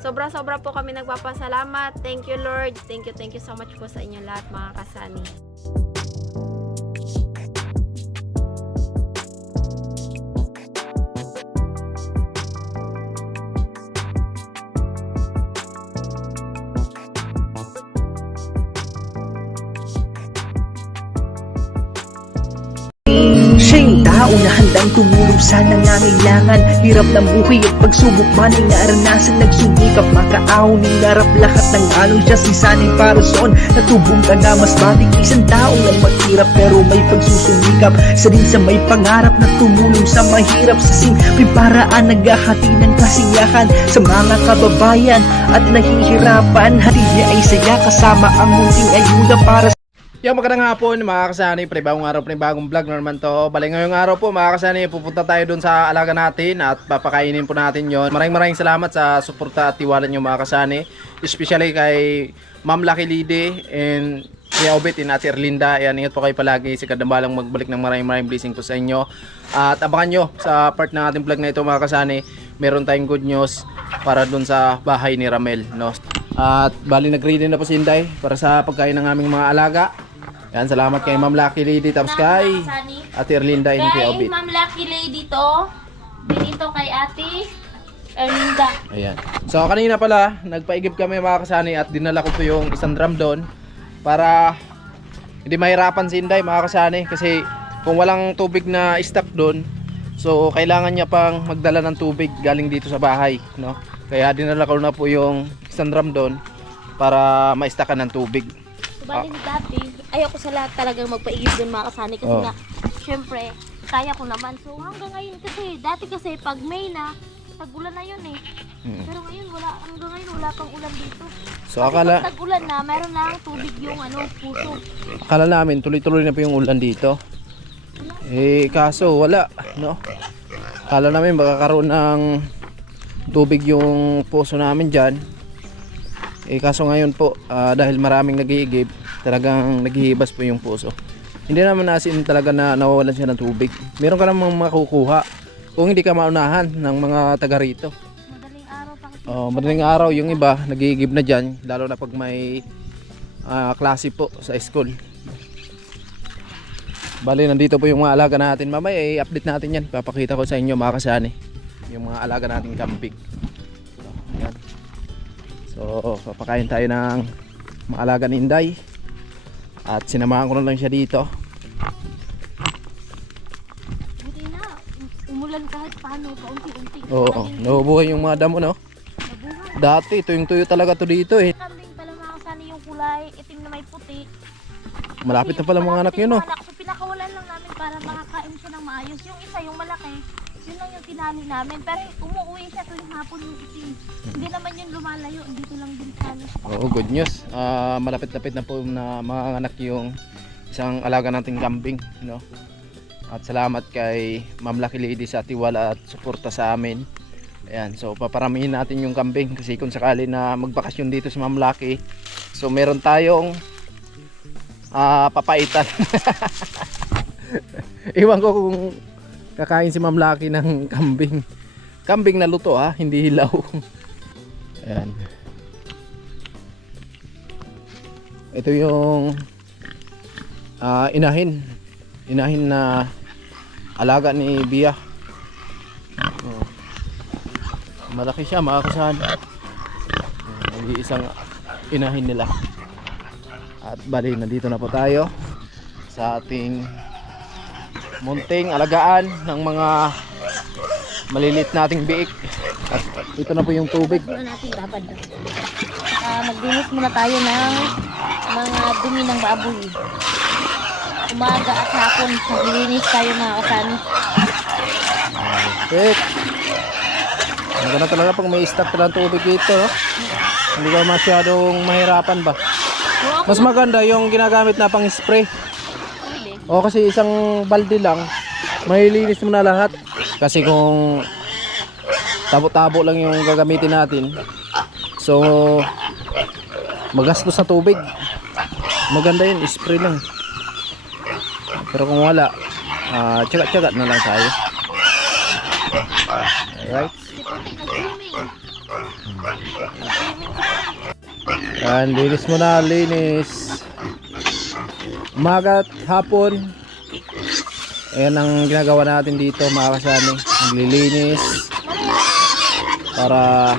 Sobra-sobra po kami nagpapasalamat. Thank you, Lord. Thank you so much po sa inyo lahat, mga kasani. Siya yung tao na handang tumulong sa nangangailangan. Hirap ng buhay at pagsubok man ay naranasan. Nagsumikap makaahon ng narap lahat ng alon. Siya si sanay parason na tubong taga mas matik. Isang tao lang maghirap pero may pagsusumikap. Sa din sa may pangarap na tumulong sa mahirap. Sa simpleng paraan naghahati ng kasiyahan sa mga kababayan at nahihirapan. Hati niya ay saya kasama ang munting ayuda para Yung magandang hapon mga kasani, panibagong araw, panibagong vlog na naman to. Bali ngayong araw po mga kasani, pupunta tayo dun sa alaga natin at papakainin po natin yon. Maraming salamat sa suporta at tiwala nyo mga kasani. Especially kay Ma'am Lucky Lady and Kuya Obet and Ate Erlinda. Ayan, ingat po kayo palagi. Si Kadambalang magbalik ng maraming blessing po sa inyo. At abangan nyo sa part ng ating vlog na ito mga kasani. Meron tayong good news para dun sa bahay ni Ramel, no? At bali nag-ready na po si Inday para sa pagkain ng aming mga alaga. Yan, salamat kay Ma'am Lucky Lady, tapos kay Ate Erlinda and Kuya Obet. Kay Ma'am Lucky Lady to. Dito kay Ate Erlinda. Ayan. So kanina pala, nagpaigib kami mga kasani at dinala ko po yung isang drum doon para hindi mahirapan si Inday mga kasani kasi kung walang tubig na stock doon, so kailangan niya pang magdala ng tubig galing dito sa bahay, no? Kaya dinala ko na po yung isang drum doon para ma-stockan ng tubig. So, bali ni dati, ayoko sa lahat talagang magpaigib dun mga kasani kasi nga, syempre, kaya ko naman. So hanggang ngayon kasi, dati kasi pag May na, tag-ulan na yun eh. Pero ngayon, hanggang ngayon wala pang ulan dito. So akala, pag tag-ulan na, meron na ang tubig yung puso. akala namin tuloy-tuloy na po yung ulan dito. Eh kaso wala, no? Akala namin makakaroon ng tubig yung puso namin dyan. Eh kaso ngayon po, dahil maraming nag-iigib, talagang naghihibas po yung puso. Hindi naman asin talaga na nawawalan siya ng tubig. Meron ka namang makukuha kung hindi ka maunahan ng mga taga rito. Madaling araw pang Madaling araw yung iba nag-iigib na dyan, lalo na pag may klase po sa school. Bali nandito po yung mga alaga natin. Mamaya i-update natin yan. Papakita ko sa inyo mga kasani yung mga alaga nating kambing. Ayan. So papakain tayo ng mga alaga ni Inday. At sinamahan ko na lang siya dito. buti na, umulan kahit paano, paunti-unti. Oo, nabubuhay yung mga damo, no? Nabuhay. Dati tuyo talaga to dito eh. Kambing pala mga kasani yung kulay, itim na may puti. Malapit na pala mga anak yun, no? So pinakawalan lang namin para makakain siya ng maayos. Yung isa, yung malaki, yun lang yung tinali namin. Pero umuwi siya tuwing hapon yung itim. Hindi naman yun lumalayo, dito lang din sana. Oo, good news. Malapit-lapit na po na mga anak yung isang alaga nating kambing, no? At salamat kay Ma'am Lucky Lady sa tiwala at suporta sa amin. Ayan, so paparamihin natin yung kambing kasi kung sakali na magbakasyon dito si Ma'am Lucky, so meron tayong papaitan. Iwan ko kung kakain si Ma'am Lucky ng kambing. Kambing na luto ha, hindi hilaw. Ayan. Ito yung inahin na alaga ni Bia. Malaki siya mga kasani. Nag-iisang inahin nila. At bali nandito na po tayo sa ating munting alagaan ng mga maliliit nating biik. At ito na po yung tubig. Muna natin babad. Magdinis muna tayo ng mga dumi ng baboy. Umaga at hapon, maglilinis tayo mga kasani. Perfect. Maganda talaga pag may stock ng tubig dito, no? Hindi ka masyadong mahirapan ba? Mas maganda yung ginagamit na pang spray. O kasi isang balde lang, Mailinis mo na lahat. Kasi kung tabo-tabo lang yung gagamitin natin, so magastos sa tubig. Maganda yun, spray lang. Pero kung wala, tsaga-tsaga na lang tayo. Alright. Yan, linis mo na, linis. Umaga at hapon. Ayan ang ginagawa natin dito, mga kasani. Naglilinis para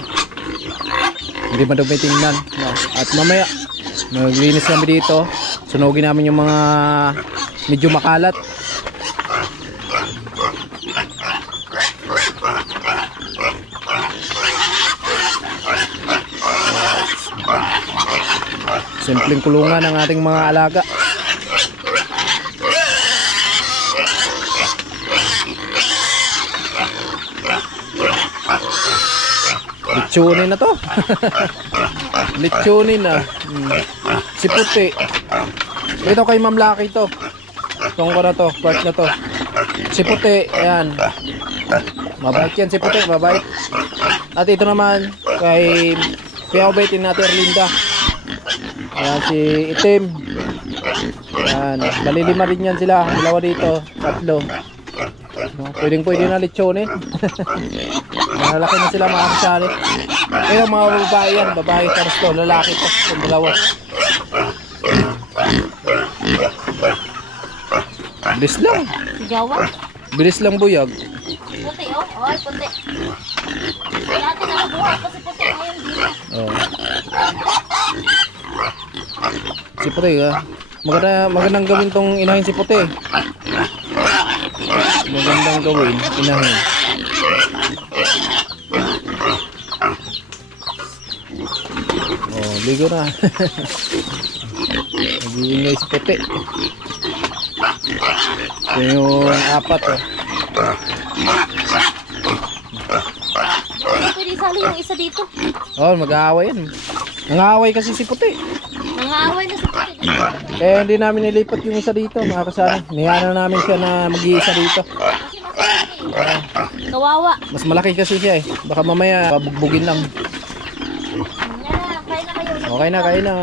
hindi madumi tingnan, no? At mamaya maglinis kami dito. Sunugin namin yung mga medyo makalat. Simpleng kulungan ng ating mga alaga. Litsunin na to. Litsunin na. Si puti. Ito kay Ma'am Lucky to. Itong ko na to, part na to. Si puti, ayan. Mabait yan si puti, mabait. At ito naman kay pinabaitin natin Erlinda. Ayan si itim. Ayan, balilima rin yan sila. Dalawa dito, tatlo. Pwedeng na litsunin. Malaki na sila, mga kasali. Kaya mga babae yan, babae taros to, lalaki to, yung dalawa. Bilis lang. Sigawa. Bilis lang buyag. Puti oh. Ay, puti. Dati na mabuhay kasi puti ngayon dito. Oh. Si puti magandang gawin tong inahin si puti. Magandang gawin, inahin. Oh, ligo na. Nag-iingay si puti. Ito yung apat oh. Pwede sali yung isa dito. Oh, mag-aaway yan. Nang-aaway kasi si puti. Nangaaway na sa puti. Kaya hindi namin nilipat yung isa dito, mga kasama. Niyana namin siya na mag-iisa dito. Kawawa. Mas malaki kasi siya eh. Baka mamaya pabugbugin lang. Yan na, kain na kayo. Okay na, kain na.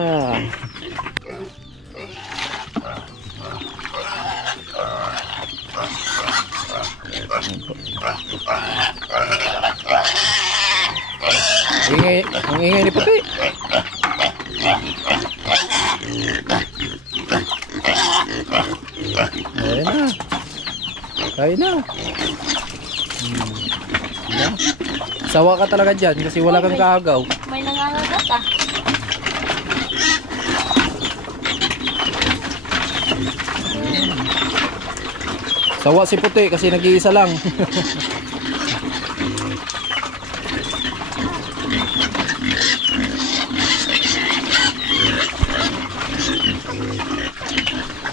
Ang ingay ni puti. Ayan na. Kain na. Sawa ka talaga dyan kasi wala kang kaagaw. May nangangagat ah. Sawa si puti kasi nag-iisa lang.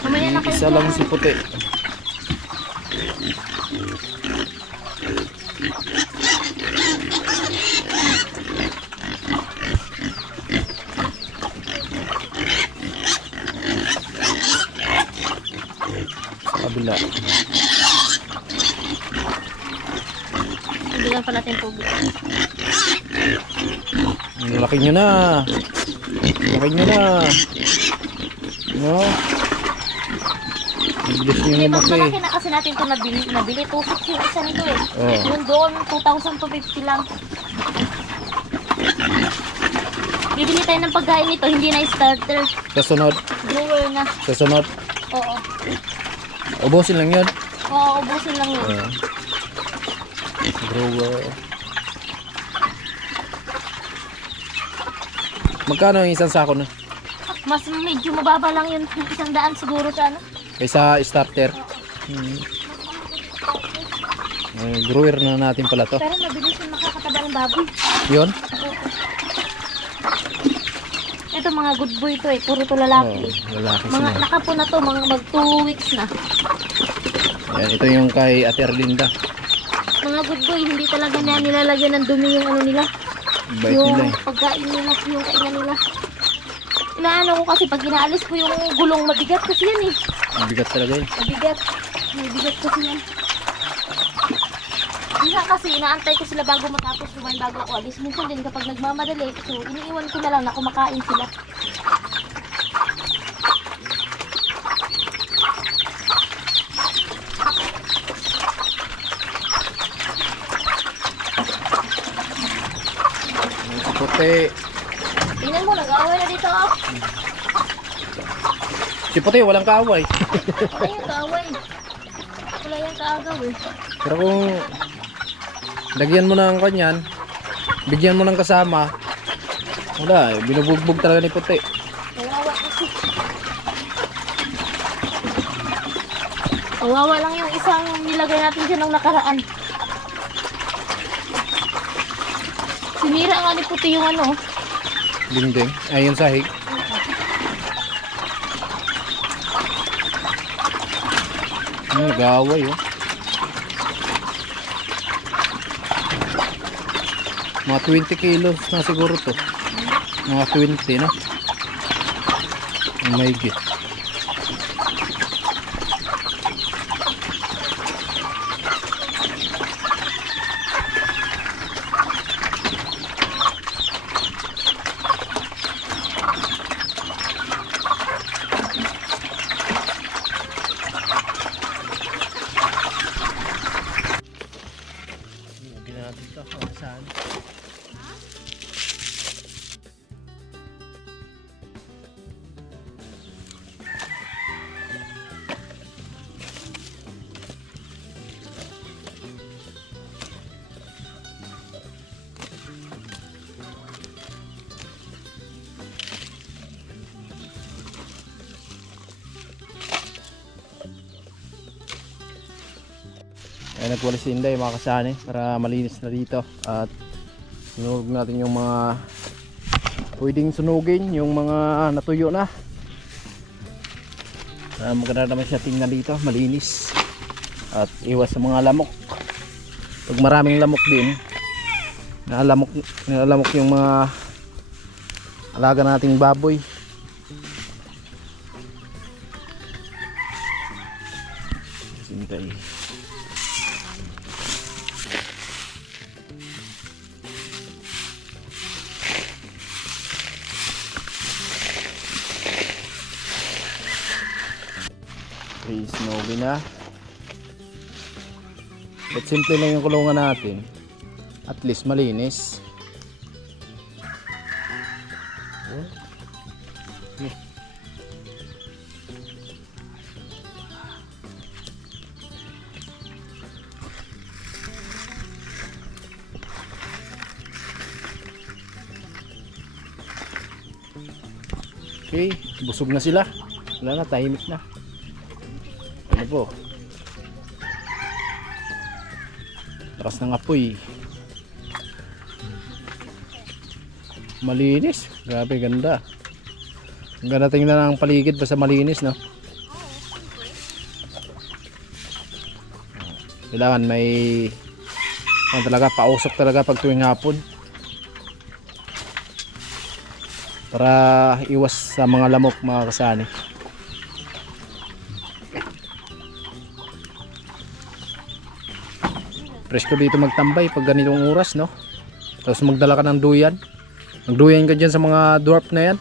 Mamaya na kayo. Isa lang si puti. Sa kabila. Bigyan pa natin tubig. Laki nyo na. Laki nyo na. No? Bilis nyo Hindi, na mas laki. malaki na kasi natin ito nabili. 260 yung isa nito eh. Oh. Yung doon, 2,250 lang. Bibili tayo ng pagkain nito, hindi na starter. Sa sunod. Brewer na. Sa sunod. Oo. Ubusin lang yun. Oo, ubusin lang yun. Brewer. Magkano yung isang sako na? Mas medyo mababa lang yun. 100 siguro sa ano. Kaysa starter. Brewer na natin pala to. Pero mabilis yung makakataba ng baboy. Yun? Ito mga good boy to eh. Puro to lalaki. Lalaki Mga sila. nakapo na to, mga mag 2 weeks na. Ayan, ito yung kay Ate Erlinda. Mga good boy, hindi talaga na nilalagyan ng dumi yung ano nila. Bait Yung nila eh. pagkain nila, yung kainan nila. Inaano ko kasi pag inaalis ko yung gulong mabigat kasi yan eh. Mabigat talaga yun. Mabigat. Mabigat kasi yan. Minsan kasi inaantay ko sila bago matapos kumain bago ako alis. Minsan din kapag nagmamadali, so iniiwan ko na lang na kumakain sila. Puti. Tingnan mo, nag-aaway na dito. Si Puti, walang kaaway. Wala yung kaaway. Wala yung kaagaw eh. Pero kung lagyan mo ng kanyan, bigyan mo ng kasama, wala eh, binubugbog talaga ni Puti. Kawawa kasi. Kawawa lang yung isang nilagay natin dyan nung nakaraan. Sinira nga ni Puti yung ano. Dingding, ay yung sahig. Nag-aaway oh. Mga 20 kilos na siguro to. Mga 20 no? May git. Ay, nagwalis si Inday mga kasani para malinis na dito at sunog natin yung mga pwedeng sunugin, yung mga natuyo na. Maganda naman siya tingnan dito, malinis at iwas sa mga lamok. Pag maraming lamok din, nalamok yung mga alaga nating baboy. Sintay. Snowy na. At simple lang yung kulungan natin. At least malinis. Okay, busog na sila. Wala na, tahimik na. Ano po? Lakas ng apoy. Malinis. Grabe, ganda. Ang ganda tingnan ng paligid basta malinis, no? Kailangan may talaga, pausok talaga pag tuwing hapon. Para iwas sa mga lamok, mga kasani. Presko dito magtambay pag ganitong oras, no? Tapos magdala ka ng duyan. Magduyan ka dyan sa mga dwarf na yan.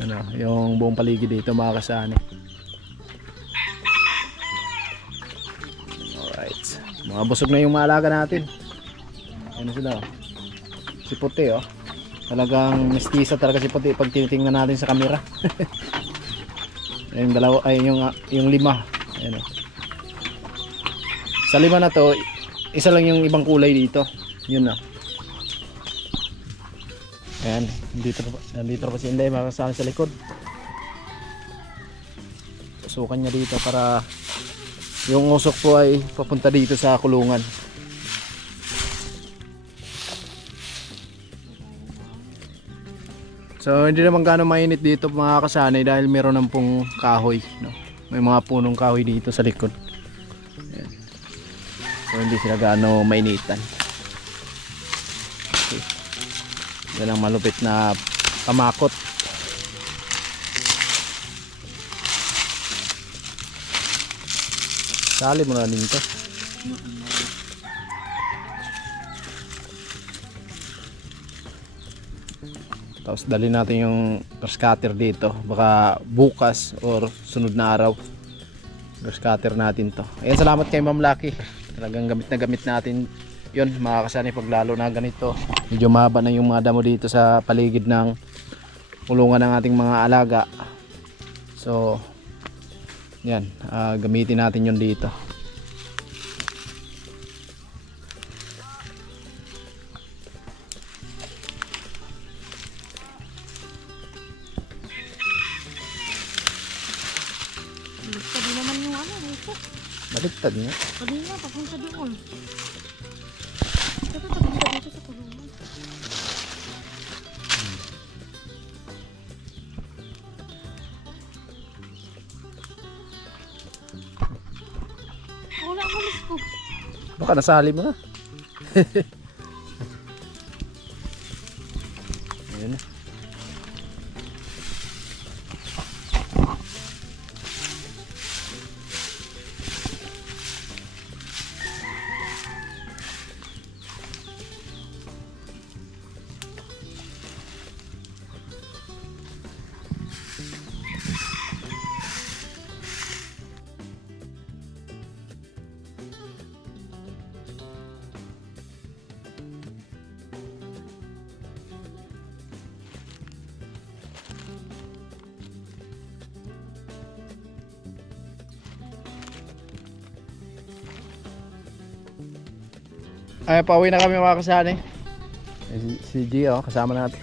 Ano, yung buong paligid dito mga kasani. Alright. Mga busog na yung maalaga natin. Ano sila, oh? Si Puti, oh. Talagang mestiza talaga si Puti pag tinitingnan natin sa camera. Yung dalawa, ay yung lima. Ayan, oh. Sa lima na to, isa lang yung ibang kulay dito. Yun na. Ayan, nandito pa si Inday makasama sa likod. Pusukan niya dito para yung usok po ay papunta dito sa kulungan. So hindi naman gaano mainit dito mga kasanay dahil meron ng pong kahoy, no? May mga punong kahoy dito sa likod. Ayan. So hindi sila gaano mainitan. Okay. Yan ang malupit na kamakot. Sali mo na din to. Tapos dali natin yung scatter dito. Baka bukas or sunod na araw. Scatter natin to. Ayan, salamat kay Ma'am Lucky. Talagang gamit na gamit natin yun mga kasani pag lalo na ganito. Medyo mahaba na yung mga damo dito sa paligid ng kulungan ng ating mga alaga. So yan, gamitin natin yun dito. Sabi naman yung ano, ito. Baliktad nga. Kanina, papunta doon. Ito, papunta dito sa kulungan. Wala akong lisko. Baka nasali mo na. Ayan na. Ay, pauwi na kami mga kasani. Si Gio, kasama natin.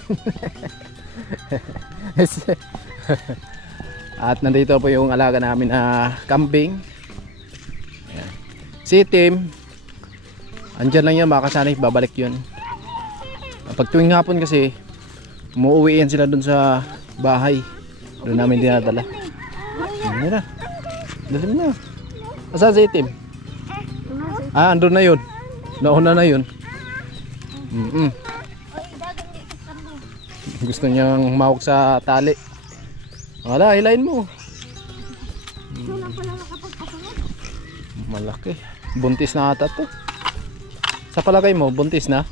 At nandito po yung alaga namin na kambing. Ayan. Si Tim, andyan lang yan mga kasani, babalik yun. Pag tuwing hapon kasi, umuwi yan sila dun sa bahay. Doon namin dinadala. Ayan na. Dalim na. Asan si Tim? Ah, andun na yun. Nauna na yun. Gusto niyang mahawak sa tali. Wala, hilain mo. Wala pala nakapagpasunod. Malaki. Buntis na ata to. Sa palagay mo, buntis na?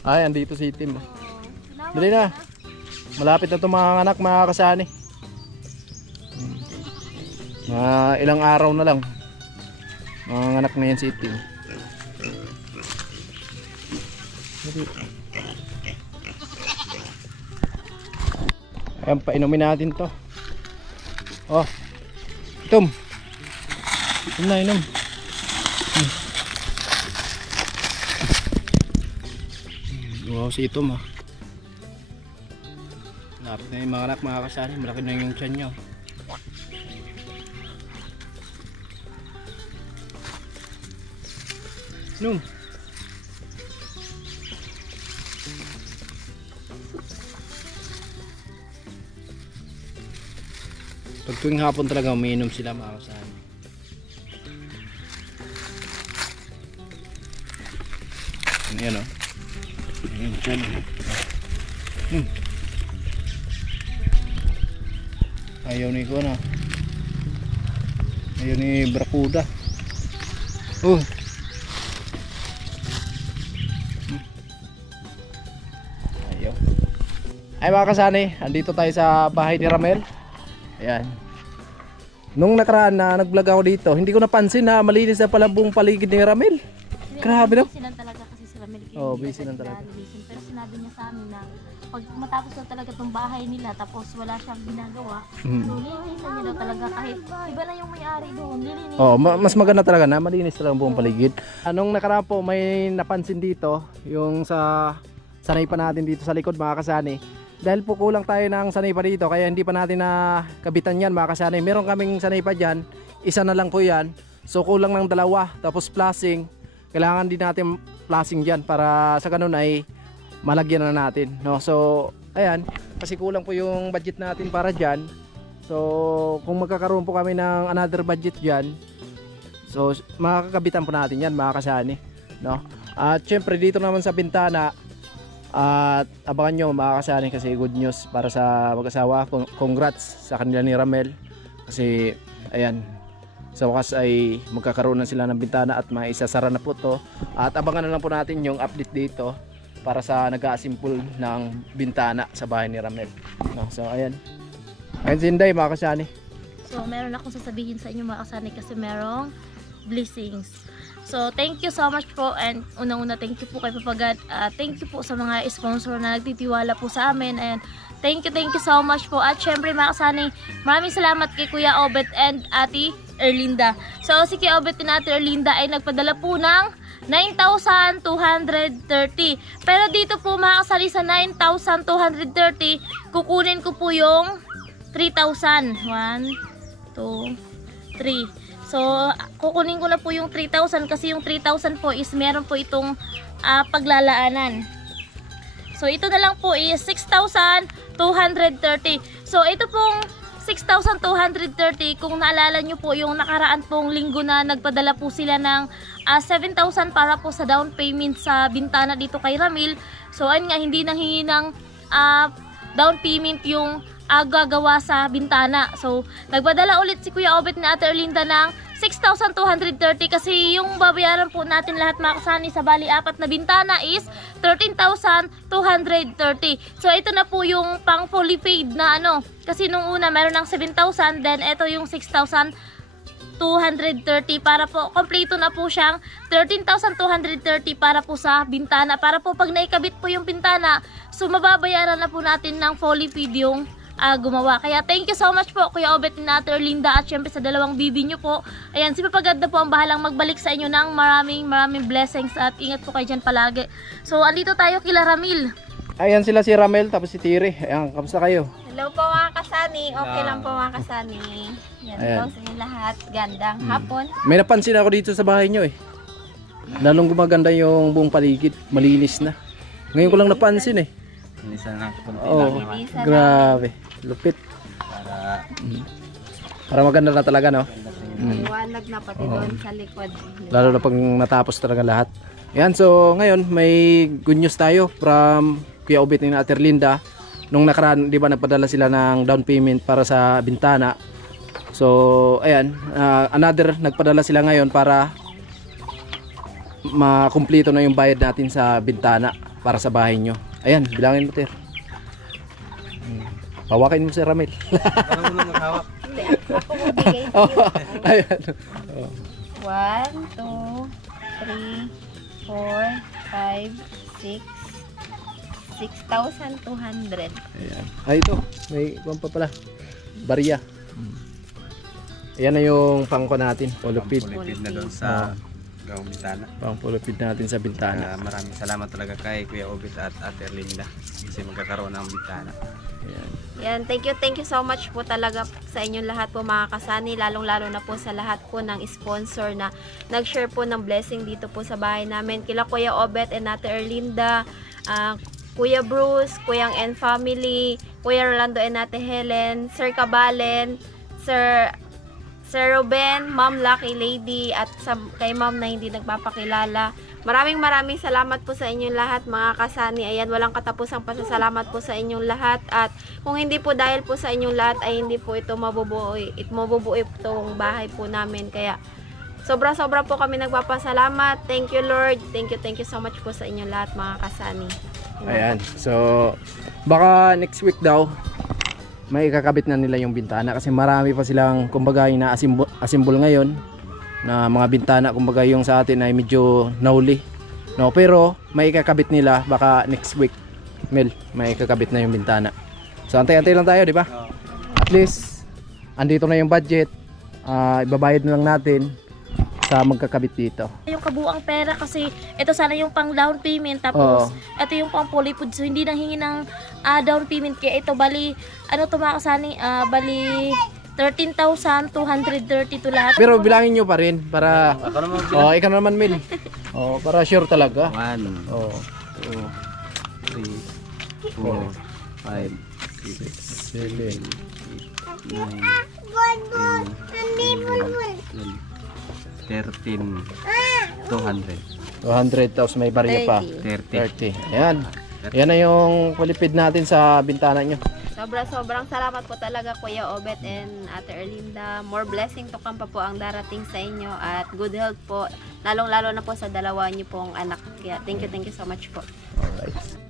Ay, andito si Tim. Dali na. Malapit na itong mga anak, mga kasani. Ilang araw na lang. Mga anak na yan si Tim. Ayan, painumin natin to. Oh, Tom. Inom na, inom. Wow, si Tom ah. Lapit na yung mga anak, mga kasani. Malaki na yung tiyan nyo. Inom. Pag tuwing hapon talaga umiinom sila mga kasama. Ayan o. Ayan dyan o. Ayaw ni ko na. Ayaw ni Brakuda. Oh. Ayaw. Ay mga kasani, andito tayo sa bahay ni Ramel. Ayan. Nung nakaraan na nag-vlog ako dito, hindi ko napansin na malinis na pala buong paligid ni Ramel. Grabe no? Busy lang talaga kasi si Ramel. Oo, busy lang talaga. Pero sinabi niya sa amin na pag matapos na talaga itong bahay nila tapos wala siyang ginagawa, lilinisan niya daw talaga kahit iba na yung may-ari doon. Lilinisan. Oh, mas maganda talaga na malinis talaga ang buong paligid. Anong nakaraan po may napansin dito, yung sa sanay pa natin dito sa likod mga kasani. Dahil po kulang tayo ng sanay pa dito kaya hindi pa natin na kabitan yan mga kasani. Meron kaming sanay pa dyan, isa na lang po yan. So kulang ng dalawa, tapos flashing. Kailangan din natin flashing dyan para sa ganun ay malagyan na natin, no? So ayan, kasi kulang po yung budget natin para dyan. So kung magkakaroon po kami ng another budget dyan, so makakabitan po natin yan mga kasani, no? At syempre dito naman sa bintana, At abangan nyo mga kasani kasi good news para sa mag-asawa. Congrats sa kanila ni Ramel. Kasi ayan, sa wakas ay magkakaroon na sila ng bintana at maisasara na po to. At abangan na lang po natin yung update dito para sa nag-aasimpul ng bintana sa bahay ni Ramel. No, so ayan. Ayun si Inday mga kasani. So, meron akong sasabihin sa inyo mga kasani kasi merong blessings. So, thank you so much po, and unang-una thank you po kay Papagad. Thank you po sa mga sponsor na nagtitiwala po sa amin, and thank you so much po. At syempre mga kasani, maraming salamat kay Kuya Obet and Ate Erlinda. So, si Kuya Obet and Ate Erlinda ay nagpadala po ng 9,230. Pero dito po mga kasani sa 9,230, kukunin ko po yung 3,000. 1, 2, 3. So, kukunin ko na po yung 3,000 kasi yung 3,000 po is meron po itong paglalaanan. So, ito na lang po is 6,230. So, ito pong 6,230, kung naalala nyo po yung nakaraan pong linggo na nagpadala po sila ng 7,000 para po sa down payment sa bintana dito kay Ramil. So, ayun nga, hindi nanghingi ng down payment yung gagawa sa bintana. So, nagpadala ulit si Kuya Obet na Ate Erlinda ng 6,230 kasi yung babayaran po natin lahat mga kasani sa bali 4 na bintana is 13,230. So, ito na po yung pang fully paid na ano. Kasi nung una meron ng 7,000, then ito yung 6,230 para po kompleto na po siyang 13,230 para po sa bintana. Para po pag naikabit po yung bintana, so mababayaran na po natin ng fully paid yung gumawa. Kaya thank you so much po Kuya Obet and Ate Erlinda, at syempre sa dalawang bibi nyo po. Ayan, si Papagad na po ang bahalang magbalik sa inyo ng maraming blessings, at ingat po kayo dyan palagi. So, andito tayo kila Ramil. Ayan sila si Ramel tapos si Tiri. Ayan, kamusta kayo? Hello po mga kasani. Okay lang po mga kasani. Yan Ayan. po sa inyo lahat. Gandang hapon. May napansin ako dito sa bahay nyo eh. Lalong gumaganda yung buong paligid. Malinis na. Ngayon ko lang napansin eh. Linisan lang konti Oo, lang naman grabe. Lupit. Para maganda na talaga, no? Liwanag na pati doon sa likod. Lalo na pag natapos talaga lahat. Yan, so ngayon may good news tayo from Kuya Obet ni Ate Erlinda. Nung nakaraan, di ba, nagpadala sila ng down payment para sa bintana. So, ayan, another nagpadala sila ngayon para makumpleto na yung bayad natin sa bintana para sa bahay nyo. Ayan, bilangin mo, Ter. Hawakin mo si Ramel. Parang mo maghawak. Hindi, ako magbigay sa Oh, iyo. ayan. 1, 2, 3, 4, 5, 6, 6,200. Ayan. Ay, ito. May kuwan pa pala. Barya. Ayan na yung pangko natin. Polipid. Pulipid na doon sa gawang bintana. Pang polipid natin sa bintana. Maraming salamat talaga kay Kuya Obet at Ate Erlinda kasi magkakaroon ng bintana. Ayan. Yan, thank you so much po talaga sa inyong lahat po mga kasani, lalong-lalo na po sa lahat po ng sponsor na nag-share po ng blessing dito po sa bahay namin. Kila Kuya Obet and Ate Erlinda, Kuya Bruce, Kuyang N Family, Kuya Rolando and Ate Helen, Sir Cabalen, Sir Ruben, Ma'am Lucky Lady, at kay Ma'am na hindi nagpapakilala. Maraming salamat po sa inyong lahat mga kasani. Ayan, walang katapusang pasasalamat po sa inyong lahat. At kung hindi po dahil po sa inyong lahat ay hindi po ito mabubuo itong bahay po namin. Kaya sobra po kami nagpapasalamat. Thank you Lord. Thank you so much po sa inyong lahat mga kasani. Ayan. So, baka next week daw may kakabit na nila yung bintana kasi marami pa silang kumbaga na asimbol ngayon na mga bintana, kumbaga yung sa atin ay medyo nahuli, no? Pero may kakabit nila baka next week, Mel, may kakabit na yung bintana. So antay-antay lang tayo, di ba? At least andito na yung budget, ibabayad na lang natin sa magkakabit dito. Yung kabuang pera kasi ito sana yung pang down payment, tapos ito yung pang polipod, so hindi nanghingi ng down payment. Kaya ito bali ano to mga kasani, bali 13,230 to lahat. Pero bilangin nyo pa rin para Ako naman ikaw naman, Mel. Para sure talaga. 1, Oh, 2, 3, 4, 5, 6, 7. 13, 200. 200 tapos may barya pa. 30. 30. Ayan. Yan na yung kulipid natin sa bintana nyo. Sobrang salamat po talaga Kuya Obet and Ate Erlinda. More blessing to come pa po ang darating sa inyo at good health po. Lalong-lalo na po sa dalawa niyo pong anak. Kaya thank you so much po. Alright.